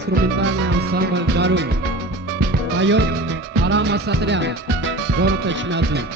instrumentalny ansambl Daruj. Poет Aram Asatryan, город Эчмиадзин.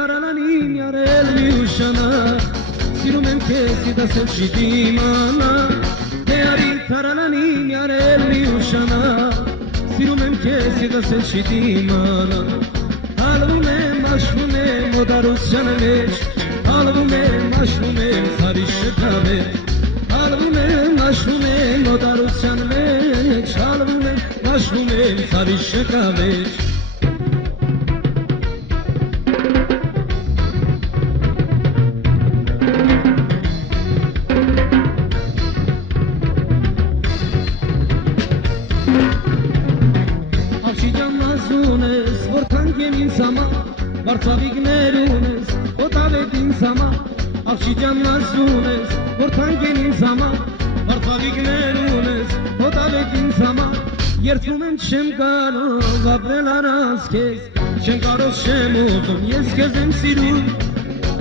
թարանանին յարել մի ուշանա Սիրում եմ քեզ դասել չի դիմանա Դեարի թարանանին յարել մի ուշանա Սիրում եմ քեզ դասել չի դիմանա Հալվում եմ, աշվում եմ օդարության մեջ Հալվում եմ, աշվում եմ սարի շքավեր Հալվում եմ, աշվում եմ օդարության մեջ Հալվում եմ, աշվում եմ սարի շքավեր Վարցավիկներ ունես, ոտավետ ինձ համար Աղջիջան ասում ես, որ թանկ են ինձ համար Վարցավիկներ ունես, ոտավետ ինձ համար Երդվում եմ չեմ կարող ապրել առանց քեզ Չեմ կարող չեմ ուզում, ես քեզ եմ սիրում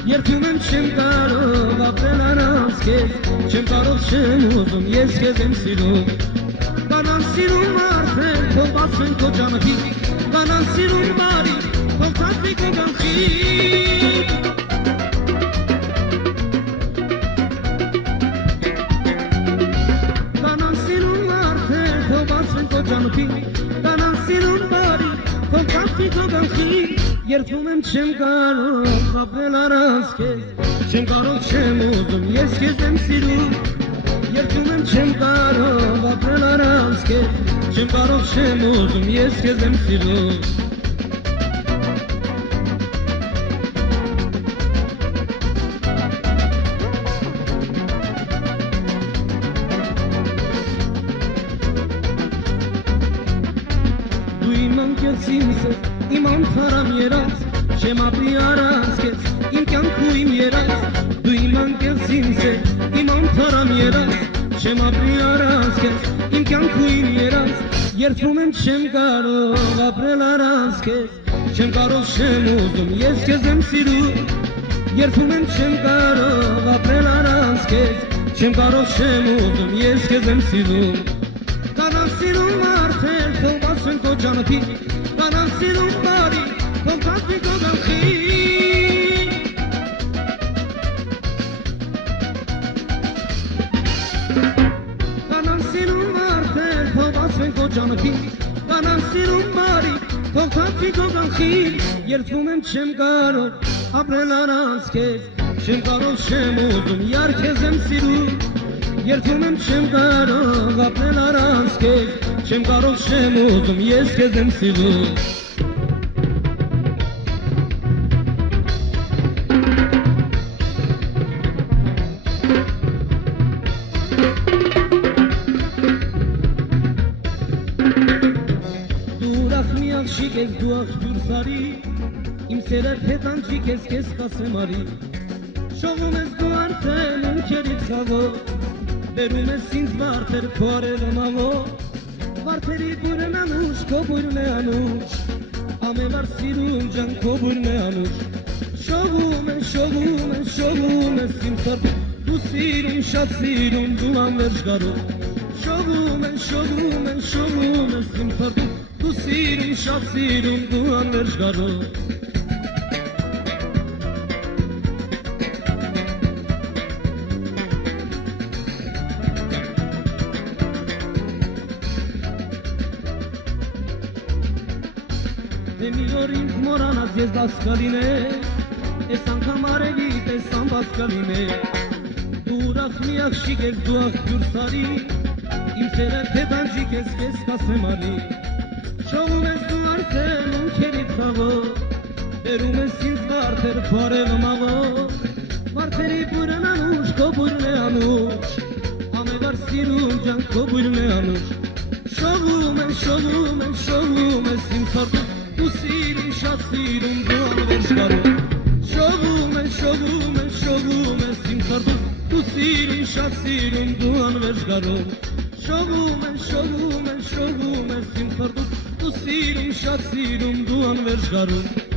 Երդվում եմ չեմ կարող ապրել առանց քեզ Չեմ կարող չեմ ուզում, ես քեզ եմ սիրում Կանան սիրում արդեն, թող բացվեն քո ճանապի Կանան սիրում բարի Kontakti koganchi Danan sinun arte Tobatsen kojanki Danan sinun bari Kontakti koganchi Երդվում եմ չեմ կարող ապրել առանց քեզ Չեմ կարող չեմ ուզում ես քեզ եմ սիրում Երդվում եմ չեմ կարող ապրել առանց քեզ Չեմ կարող չեմ ուզում ես քեզ եմ սիրում Իմ անթարամ երաց, չեմ ապրի առանց քեզ, իմ կյանքում իմ երաց Դու իմ անկեղծ ինձ ես, իմ անթարամ երաց, չեմ ապրի առանց քեզ, իմ կյանքում իմ երաց Երդվում եմ չեմ կարող ապրել առանց քեզ, չեմ կարող չեմ ուզում, ես քեզ եմ սիրում Երդվում եմ չեմ կարող ապրել առանց քեզ, չեմ կարող չեմ ուզում, ես քեզ եմ սիրում Կանան սիրում արդեն, թող բացվեն քո ճանապի Կանան սիրում բարի, kontakti koganchi Կանան սիրում արդեն, թող բացվեն քո ճանապի Կանան սիրում բարի, kontakti koganchi Երդվում եմ չեմ կարող ապրել առանց քեզ Չեմ կարող չեմ ուզում, յար քեզ եմ սիրում Երդվում եմ չեմ կարող ապրել առանց քեզ Չեմ կարող չեմ ուզում, ես քեզ եմ սիրում Դու ուրախ մի աղջիկ ես, դու աղջուր սարի Իմ սերը թեթանջիկ ես, քեզ կասեմ արի Շողում ես դու արդեն ունքերից խավով Բերում ես ինձ վարդեր քո արևը մամով Վարդերի բուրն անուշ, քո բուրն է անուշ Ամենար սիրում ջան, քո բուրն է անուշ Շողում ես, շողում ես, շողում ես իմ սրտում Դու սիրում, շատ սիրում, դու անվերջ գարում Շողում ես, շողում ես, շողում ես իմ սրտում Դու սիրում, շատ սիրում, դու անվերջ գարում Դե մի օր ինձ մորանաս ես դասկալին է Ես անգամ արևիտ ես անբասկալին է Դու ուրախ մի աղջիկ ես դու աղջուր սարի Իմ սերը թեթանջիկ ես քեզ կասեմ արի Շողում ես դու արդեն ունքերից խավով Բերում ես ինձ վարդեր քո արևը մաղով Վարդերի բուրն անուշ, քո բուրն է անուշ Ամենար սիրում ջան, քո բուրն է անուշ Շողում ես, շողում ես, շողում ես իմ սրտում Դու սիրում, շատ սիրում, դու անվերջ գարում Շողում ես, շողում ես, շողում ես իմ սրտում Դու սիրում, շատ սիրում, դու անվերջ գարում Շողում ես, շողում ես, շողում ես իմ սրտում Դու սիրում, շատ սիրում, դու անվերջ գարում